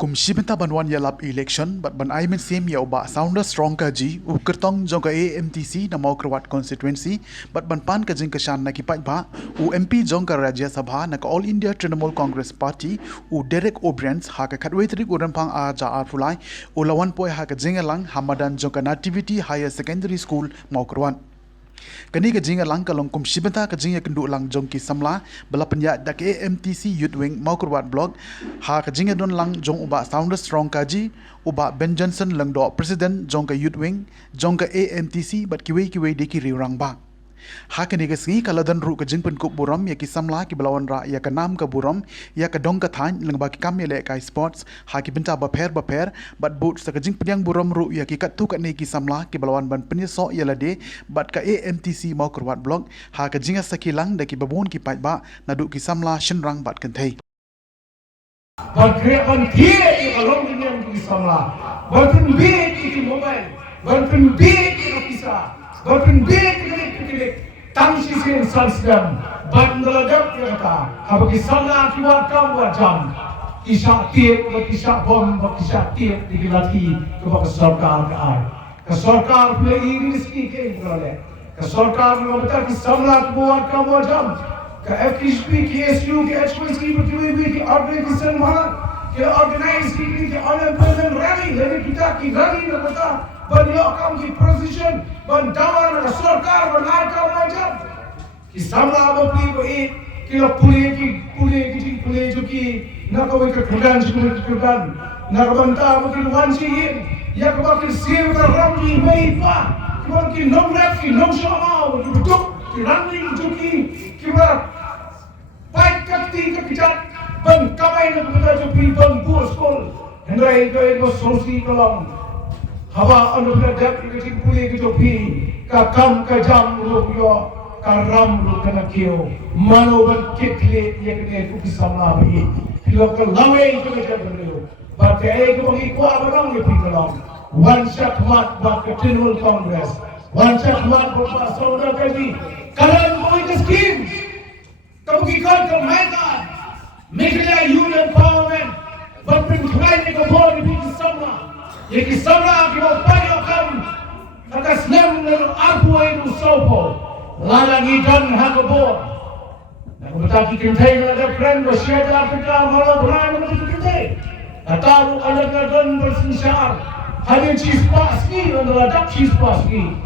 Kum bynta banwan ïalap election but ban aimen same ya uba sounder strong ka ji u kertong jong ka AMTC na Mawkyrwat constituency but ban pan ka jing kashan na kipai ba u MP jong ka Rajya Sabha na ka All India Trinamool Congress Party u Derek O'Briens ha ka khatwetri urampang a ja arfulai u lawan poi ha ka jingalang Hamadan jong ka Nativity Higher Secondary School Mawkyrwat kani ka jinga lang kalong kum bynta ka jinga kendu lang jong ki samla bala penya dak AMTC Youth Wing Mawkyrwat blog ha ka jinga don lang jong uba sounder strong ka ji uba Ben Johnson lang do president jong ka Youth Wing jong ka AMTC bat kiwe de ki riurang ba ha kani ka singi kaladan ru ka jing pen kup buram ya ki samla ki balawan ra ya ka nam ka buram ya ka dong ka than lang ba ki kam le ka sports ha ki bynta ba pher bat but sa ka jing penyang buram ru ya ki kat tu ka ne ki samla ki balawan ban penya so ya lade bat ka AMTC Mawkyrwat blog ha ka jinga sakilang da ki babon ki pai ba na du ki samla shinrang bat kan thei ban kre ban thie ki kalong ki samla ban pun be ki mobile ban pun be ki ofisa ban pun be ki tangsi sin sansdam bandladap kata habaki samla ki wa kam wa jam kisah tiap kisah bom kisah tiap digilati ke bak sarkar ka ai ka sarkar pule ini ski ke ngale ka sarkar no bata ki samla ki wa kam wa jam ka FKSP ki SU ki HPC ki ki organization ma ki organize ki unemployment rally lagi kita ki rally na bata ban yo kam ki position ban dawan na sarkar ban ai kam wa jam ki samla ba pli ko e ki la pule jo ki na ko ka kudan na ka banta ba ki wan si ya ka ba ki sim ka ramli mai pa ki ba ki nom rap ki nom shama ki betuk ki running jo ki ba pai kakti ka kijat ban kamai na ka jo ki ban bu skol hendrai ko sosi kolong hawa anu na dak ki pule ki jo ki ka kam ka jam ro yo karam ru kana kio mano ban kitle ye kene ku samla bi local lawe itu ke jabrio but ai ko ngi ko abarang ni pikalong one shot mat ba Trinamool Congress one shot mat ba sauda kaji karan boy ka scheme kamu ki kan ka maida mikla union parliament but pin khlai ni ko bo ni samla ye ki samla ki bo pa yo kam akas nem no arpu ai no sopo lala ni dan hagabo na kumtaki kintay na da friend wa siya da Afrika mala brand na kintay ataru alag na dan bersinsar hadin cheese paski na da cheese paski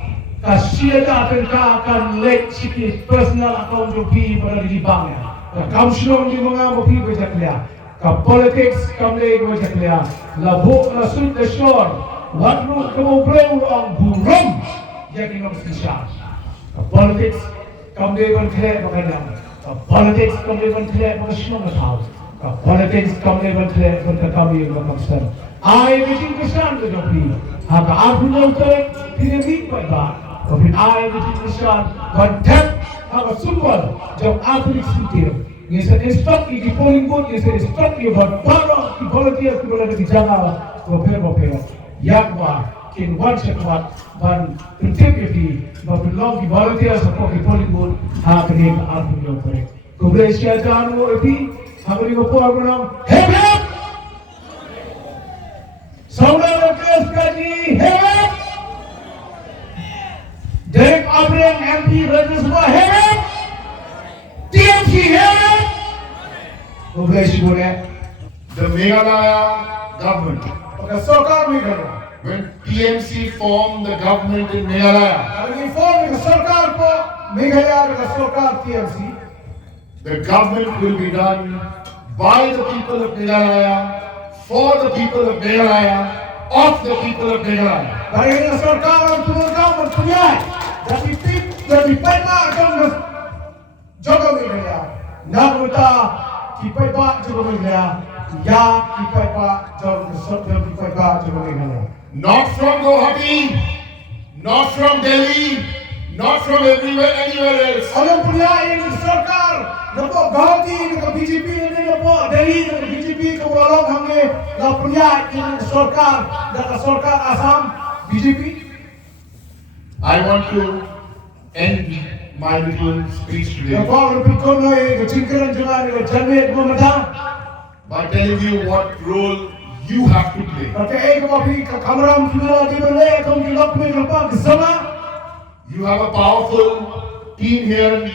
ka siya da Afrika akan lek sikit personal account jo pi pada di bank ka kamsyon di mga mopi ko jaklia ka politics kamle ko jaklia labo na sud the shore wadru kamo breu ang buram yakin ng sinsar politics come they will clear bagandam politics come they will clear bagasyon at house politics come they will clear bagakami yung makamstan ay bitin kasan ko dopi haka apu no to pinamit pa ba kapin ay bitin kasan bantat haka super jab apu sitir ngisa instruct ki polling booth ngisa instruct ki baro ki volunteer ki bola di janga ko yakwa in one shot what ban particularly but belong the volunteers of the polling booth happening at the correct Kubresia Janu epi happening ko program help Sauna Lokes Kaji help Derek Abraham MP Rajasabha help TMC help Kubresia boleh the Meghalaya government okay Sarkar Meghalaya when TMC formed the government in Meghalaya, the government will be done by the people of Meghalaya, for the people of Meghalaya, of the people of Meghalaya. Not from Guwahati, not from Delhi, not from everywhere, anywhere else. Alam punya ini sarkar, nampak Guwahati, nampak BJP ini, nampak Delhi, nampak BJP kewalong hamne, nampak punya ini sarkar, nampak sarkar Assam, BJP. I want to end my little speech today by telling you what role you have to play. You have a powerful team here.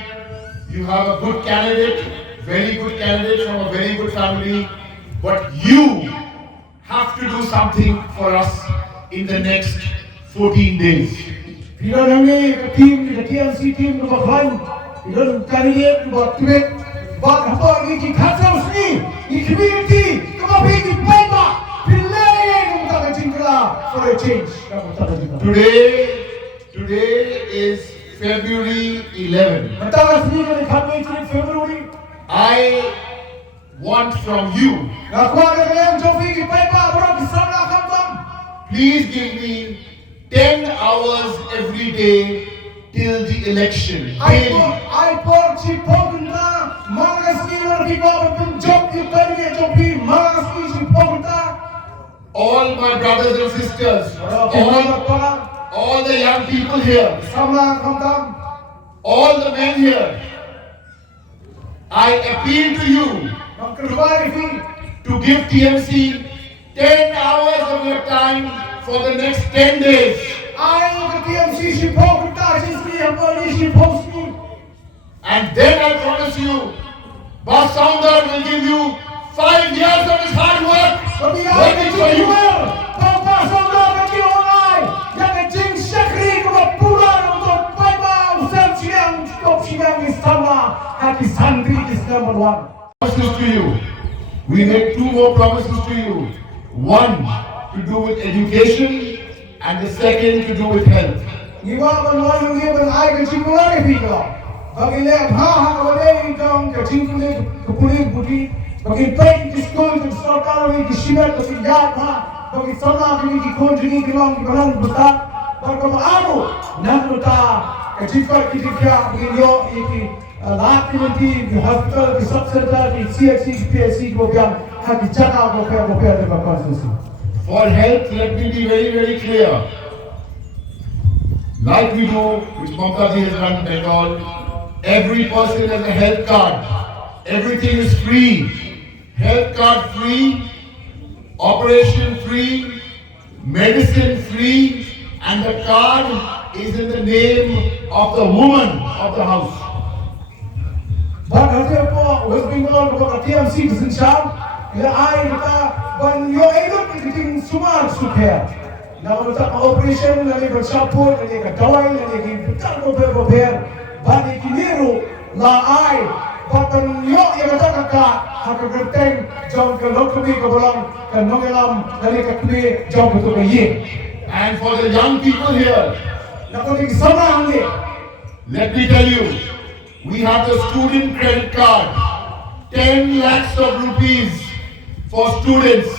You have a good candidate, very good candidate from a very good family. But you have to do something for us in the next 14 days. The TMC team number 1, the candidate number 2, but how you can catch us in community, come up here, bynta, for a change. Today is February 11. I want from you, please give me 10 hours every day till the election. All my brothers and sisters, all the young people here, all the men here, I appeal to you to give TMC 10 hours of your time for the next 10 days. And then I promise you, Boss Sounder will give you 5 years of his hard work waiting for you. Promises to you. We make 2 more promises to you. One to do with education and the second to do with health. For health, let me be very, very clear. Like we do, which Mawkyrwat has done in Bengal, every person has a health card. Everything is free. Health card free, operation free, medicine free, and the card is in the name of the woman of the house. But West Bengal TMC when you're able to get sumar super. Now the operation, the support, the toil, the but if you la I, but when you're able to have a good thing, John can look to me, can Nogalam, John to the year. And for the young people here, let me tell you, we have the student credit card, 10 lakhs of rupees for students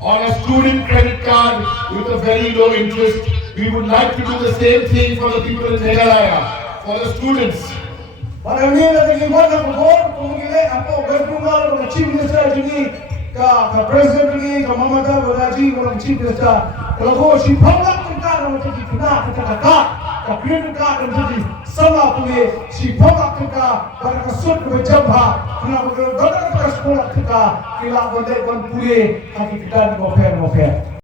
on a student credit card with a very low interest. We would like to do the same thing for the people in Meghalaya, for the students. But I mean that the Chief Minister, the President, the Mamata, the Chief Minister, she promised to the credit card and the Sama Pule, she promised to but a suit with Jabha, and I will go to the school of Tika, Kila, one Pule, and the